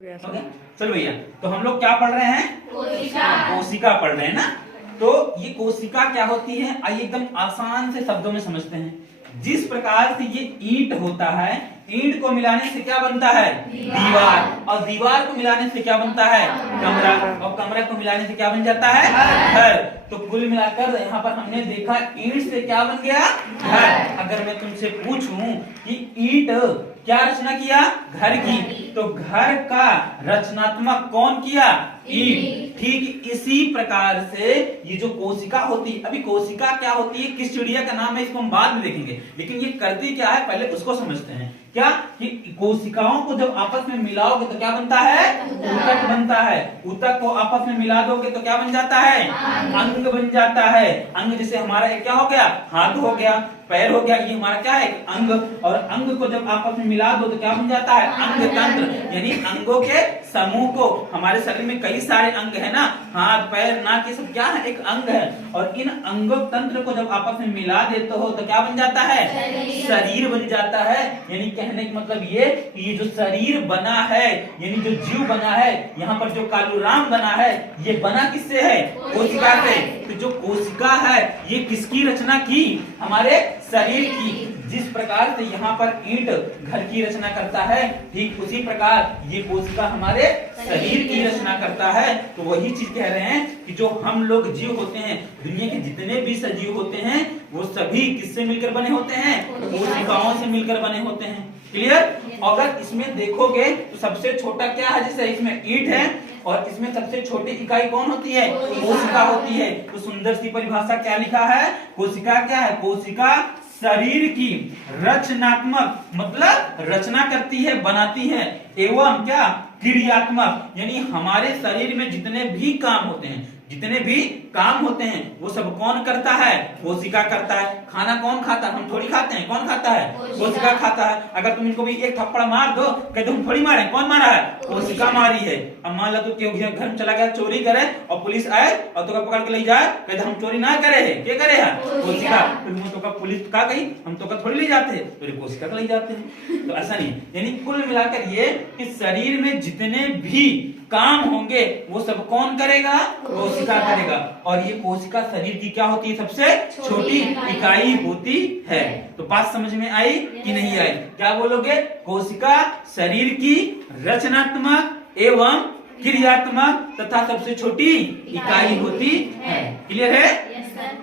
Okay, चलो भैया, तो हम लोग क्या पढ़ रहे हैं? कोशिका पढ़ रहे हैं ना। तो ये कोशिका क्या होती है, आइए एकदम आसान से शब्दों में समझते हैं। जिस प्रकार से ये ईंट होता है, ईंट को मिलाने से क्या बनता है? दीवार। और दीवार को मिलाने से क्या बनता है? कमरा। और कमरा को मिलाने से क्या बन जाता है? घर। तो कुल मिलाकर यहाँ पर हमने देखा ईंट से क्या बन गया? घर। अगर मैं तुमसे पूछूं कि ईंट क्या रचना किया? घर की। तो घर का रचनात्मक कौन किया? ईंट। ठीक इसी प्रकार से ये जो कोशिका होती है, अभी कोशिका क्या होती है, किस चिड़िया का नाम है, इसको हम बाद में देखेंगे, लेकिन ये करती क्या है पहले उसको समझते हैं। क्या कि कोशिकाओं को जब आपस में मिलाओगे तो क्या बनता है? ऊतक बनता है। ऊतक को आपस में मिला दोगे तो क्या बन जाता है? अंग बन जाता है। अंग जैसे हमारा एक क्या हो गया? हाथ हो गया, पैर हो गया, ये हमारा क्या है? अंग। और अंग को जब आपस में मिला दो तो क्या बन जाता है? अंग तंत्र। यानी अंगों के समूह को, हमारे शरीर में कई सारे अंग है ना, हाथ पैर नाक, ये सब क्या है? एक अंग है। और इन अंगों तंत्र को जब आपस में मिला देते हो तो क्या बन जाता है? शरीर बन जाता है। यानी कहने का मतलब ये जो शरीर बना है, यानी जो जीव बना है, यहाँ पर जो कालूराम बना है, ये बना किससे है? कोशिका से। तो जो कोशिका है ये किसकी रचना की? हमारे शरीर की। जिस प्रकार से यहाँ पर ईंट घर की रचना करता है, ठीक उसी प्रकार ये कोशिका हमारे शरीर की रचना करता है। तो वही चीज कह रहे हैं कि जो हम लोग जीव होते हैं, दुनिया के जितने भी सजीव होते हैं, वो सभी किससे मिलकर बने होते हैं? कोशिकाओं से मिलकर बने होते हैं। क्लियर? अगर इसमें देखोगे तो सबसे छोटा क्या है? जैसे इसमें ईंट है और इसमें सबसे छोटी इकाई कौन होती है? कोशिका होती है। तो सुंदर सी परिभाषा क्या लिखा है? कोशिका क्या है? कोशिका शरीर की रचनात्मक, मतलब रचना करती है, बनाती है, एवं क्या? क्रियात्मक। यानी हमारे शरीर में जितने भी काम होते हैं, जितने भी काम होते हैं, वो सब कौन करता है? कोशिका करता है। खाना कौन खाता है? हम थोड़ी खाते हैं। कौन खाता है? कोशिका खाता है। अगर तुम इनको भी एक थप्पड़ मार दो, कहते हम थोड़ी मारे, कौन मारा है? कोशिका मारी है। अब मान लो तो क्यों घर में चला गया, चोरी करे और पुलिस आए और तो पकड़ के ले जाए, कहते हम चोरी ना करे है, क्या करे है? कोशिका। तो पुलिस का गई, हम तो थोड़ी ले जाते हैं, तो कोशिका का ले जाते हैं। तो ऐसा नहीं। यानी कुल मिलाकर ये कि शरीर में जितने भी काम होंगे वो सब कौन करेगा? कोशिका करेगा। और ये कोशिका शरीर की क्या होती है? सबसे छोटी इकाई होती है। तो बात समझ में आई कि नहीं आई? क्या बोलोगे? कोशिका शरीर की रचनात्मक एवं क्रियात्मक तथा सबसे छोटी इकाई होती है। क्लियर है? Yes sir.